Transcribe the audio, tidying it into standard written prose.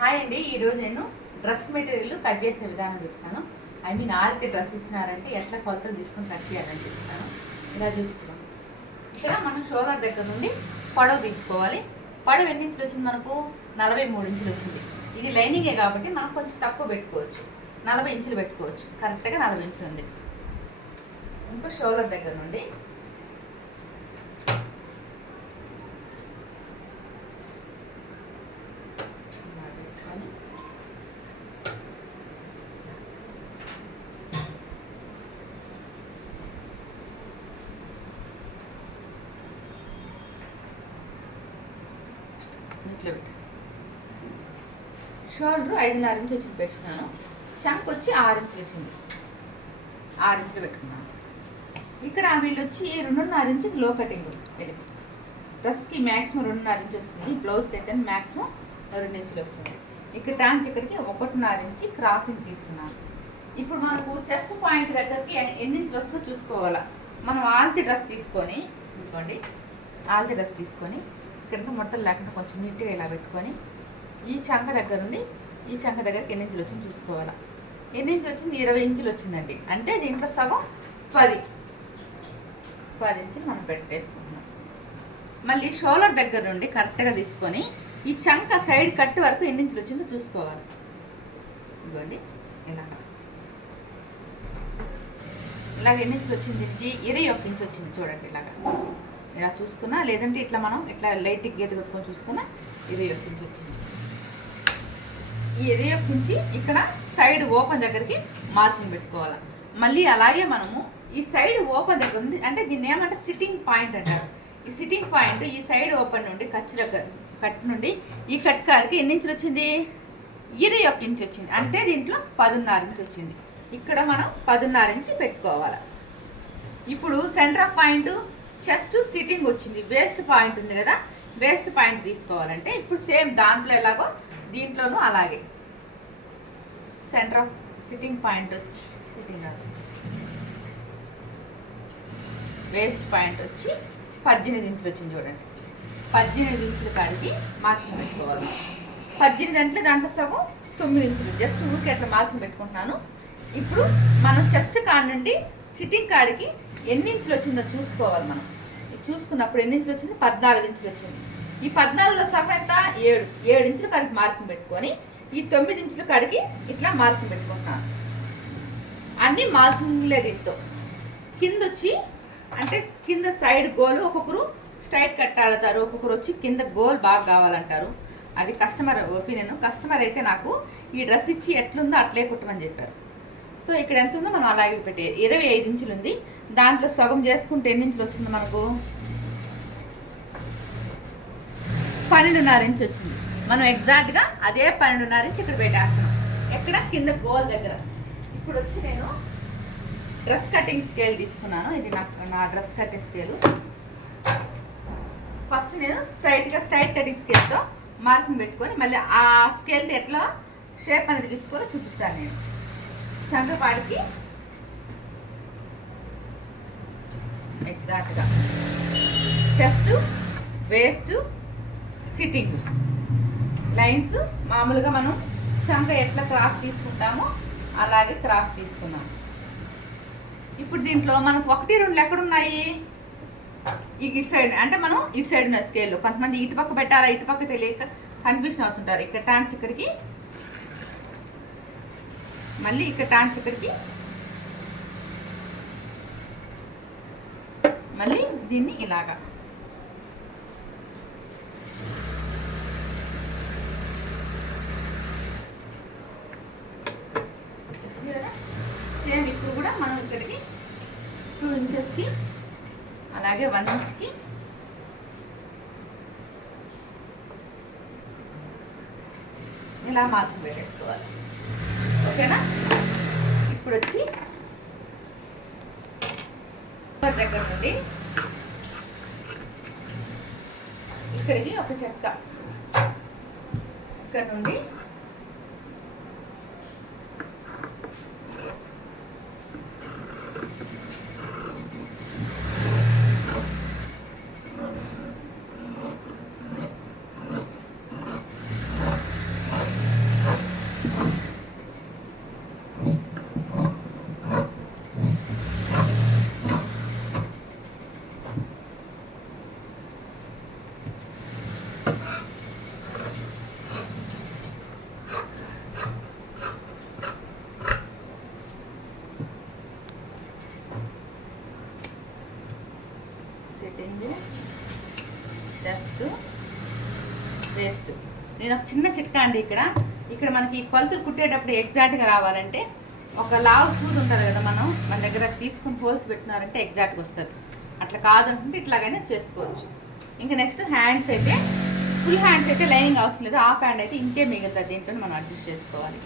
Hi అండి. ఈరోజు నేను డ్రెస్ మెటీరియల్ కట్ చేసే విధానం చూపిస్తాను. ఐ మీన్ ఆల్రెడీ డ్రెస్ ఇచ్చినారంటే ఎట్లా కొలతలు తీసుకొని కట్ చేయాలని చూపిస్తాను. ఇలా చూపించాను. ఇక్కడ మనం షోల్డర్ దగ్గర నుండి పొడవు తీసుకోవాలి. పొడవు ఎన్ని ఇంచులు వచ్చింది మనకు? 43 ఇంచులు వచ్చింది. ఇది లైనింగే కాబట్టి మనం కొంచెం తక్కువ పెట్టుకోవచ్చు, 40 ఇంచులు పెట్టుకోవచ్చు. కరెక్ట్గా 40 ఇంచులు ఉంది. ఇంకో షోల్డర్ దగ్గర నుండి ఇట్లా పెట్టి షోల్డర్ 5.5 ఇంచు వచ్చింది పెట్టుకున్నాను. చంక్ వచ్చి 6 ఇంచులు వచ్చింది, 6 ఇంచులు పెట్టుకున్నాను. ఇక్కడ వీళ్ళు వచ్చి 2.5 ఇంచు లో కటింగ్. వీళ్ళకి డ్రెస్కి మ్యాక్సిమం 2.5 ఇంచు వస్తుంది, బ్లౌజ్కి అయితే మ్యాక్సిమం 2 ఇంచులు వస్తుంది. ఇక్కడ డాన్స్ ఇక్కడికి 1.5 ఇంచు క్రాసింగ్ తీస్తున్నాను. ఇప్పుడు మనకు చెస్ట్ పాయింట్ దగ్గరికి ఎన్ని ఇంచులు వస్తుందో చూసుకోవాలా. మనం ఆల్తి డ్రెస్ తీసుకొని ఇంకోండి, ఆల్తి డ్రెస్ తీసుకొని ఇక్కడంతా మొట్టలు లేకుండా కొంచెం నీట్గా ఇలా పెట్టుకొని ఈ చంక దగ్గర నుండి ఈ చంక దగ్గరికి ఎన్ని ఇంచులు వచ్చింది చూసుకోవాలా. ఎన్ని ఇంచులు వచ్చింది? 20 ఇంచులు వచ్చిందండి. అంటే దీంట్లో సగం 10 ఇంచులు మనం పెట్టేసుకుంటున్నాం. మళ్ళీ షోల్డర్ దగ్గర నుండి కరెక్ట్గా తీసుకొని ఈ చంక సైడ్ కట్ వరకు ఎన్ని ఇంచులు వచ్చిందో చూసుకోవాలి. ఇదిగోండి ఇలాగ ఎన్ని ఇంచులు వచ్చింది? దీనికి 21 ఇంచు వచ్చింది. చూడండి ఇలా చూసుకున్నా, లేదంటే ఇట్లా మనం ఇట్లా లైట్ గీత కొట్టుకొని చూసుకున్నా 21 ఇంచు వచ్చింది. ఈ 21 ఇంచి ఇక్కడ సైడ్ ఓపెన్ దగ్గరికి మార్కింగ్ పెట్టుకోవాలి. మళ్ళీ అలాగే మనము ఈ సైడ్ ఓపెన్ దగ్గర ఉంది, అంటే దీన్ని ఏమంటే సిట్టింగ్ పాయింట్ అంటారు. ఈ సిట్టింగ్ పాయింట్ ఈ సైడ్ ఓపెన్ నుండి కట్ నుండి ఈ కట్ కారికి ఎన్ని ఇంచులు వచ్చింది? 21 ఇంచు వచ్చింది. అంటే దీంట్లో 10.5 ఇంచు వచ్చింది. ఇక్కడ మనం 10.5 ఇంచు పెట్టుకోవాలి. ఇప్పుడు centre of point chest sitting వచ్చింది, వేస్ట్ పాయింట్ ఉంది కదా, వేస్ట్ పాయింట్ తీసుకోవాలంటే ఇప్పుడు సేమ్ దాంట్లో ఎలాగో దీంట్లోనూ అలాగే సెంటర్ ఆఫ్ సిట్టింగ్ పాయింట్ వచ్చి వేస్ట్ పాయింట్ వచ్చి 18 ఇంచులు వచ్చింది. చూడండి 18 ఇంచుల కాడికి మార్కింగ్ పెట్టుకోవాలి. 18 అంటే దాంట్లో సగం 9 ఇంచులు, జస్ట్ ఊరికి అట్లా మార్కింగ్ పెట్టుకుంటున్నాను. ఇప్పుడు మనం చెస్ట్ కాడి నుండి సిట్టింగ్ కాడికి ఎన్ని ఇంచులు వచ్చిందో చూసుకోవాలి. మనం చూసుకున్నప్పుడు ఎన్ని ఇంచులు వచ్చింది? 14 ఇంచులు వచ్చింది. ఈ 14లో సగం ఎంత? 7 ఇంచుల కాడికి మార్కింగ్ పెట్టుకొని ఈ 9 ఇంచుల కాడికి ఇట్లా మార్కింగ్ పెట్టుకుంటున్నాను. అన్ని మార్కింగ్లే దీంతో. కింద వచ్చి అంటే కింద సైడ్ గోల్ ఒక్కొక్కరు స్ట్రైట్ కట్టాడతారు, ఒక్కొక్కరు వచ్చి కింద గోల్ బాగా కావాలంటారు. అది కస్టమర్ ఒపీనియన్. కస్టమర్ అయితే నాకు ఈ డ్రెస్ ఇచ్చి ఎట్లుందో అట్లే కుట్టమని చెప్పారు. సో ఇక్కడ ఎంత ఉందో మనం అలాగే పెట్టే 25 ఇంచులు ఉంది. దాంట్లో సగం చేసుకుంటే ఎన్ని ఇంచులు వస్తుంది మనకు? 12.5 ఇంచు వచ్చింది. మనం ఎగ్జాక్ట్గా అదే 12.5 ఇంచు ఇక్కడ పెట్టేస్తున్నాం. ఎక్కడ? కింద గోల్ దగ్గర. ఇప్పుడు వచ్చి నేను డ్రెస్ కటింగ్ స్కేల్ తీసుకున్నాను. ఇది నా డ్రెస్ కటింగ్ స్కేలు. ఫస్ట్ నేను స్ట్రైట్ కటింగ్ స్కేల్తో మార్కింగ్ పెట్టుకొని మళ్ళీ ఆ స్కేల్తో ఎట్లా షేప్ అనేది తీసుకొని చూపిస్తాను. నేను చంకపాడికి ఎగ్జాక్ట్గా చెస్ట్, వేస్ట్, సిట్టింగ్ లైన్స్ మామూలుగా మనం చంక ఎట్లా క్రాస్ తీసుకుంటామో అలాగే క్రాస్ తీసుకున్నాం. ఇప్పుడు దీంట్లో మనకు 1, 2 ఎక్కడున్నాయి? ఇటు సైడ్, అంటే మనం ఇటు సైడ్ ఉన్న స్కేల్లో కొంతమంది ఇటు పక్క పెట్టాలా ఇటు పక్క తెలియక కన్ఫ్యూషన్ అవుతుంటారు. ఇక్కడ టాన్స్ ఇక్కడికి, మళ్ళీ ఇక్కడ టాన్స్ ఇక్కడికి, మళ్ళీ దీన్ని ఇలాగా వచ్చింది కదా. సేమ్ ఇప్పుడు కూడా మనం ఇక్కడికి 2 ఇంచెస్కి అలాగే 1 ఇంచ్కి ఇలా మార్కింగ్ పెట్టేసుకోవాలి. ఓకేనా? ఇప్పుడు వచ్చి దగ్గర నుండి ఇక్కడికి ఒక చెక్క, ఇక్కడ నుండి లైనింగ్, చెస్ట్, వేస్ట్. నేను ఒక చిన్న చిట్కా అండి ఇక్కడ మనకి కొలతలు కుట్టేటప్పుడు ఎగ్జాక్ట్గా రావాలంటే ఒక లావు సూది ఉంటుంది కదా, మన దగ్గర తీసుకుని హోల్స్ పెట్టినారంటే ఎగ్జాక్ట్గా వస్తుంది. అట్లా కాదనుకుంటే ఇట్లాగైనా చేసుకోవచ్చు. ఇంకా నెక్స్ట్ ఫుల్ హ్యాండ్స్ అయితే లైనింగ్ అవసరం లేదు, హాఫ్ హ్యాండ్ అయితే ఇంతే మిగులుతుంది, దీంట్లో మనం అడ్జస్ట్ చేసుకోవాలి.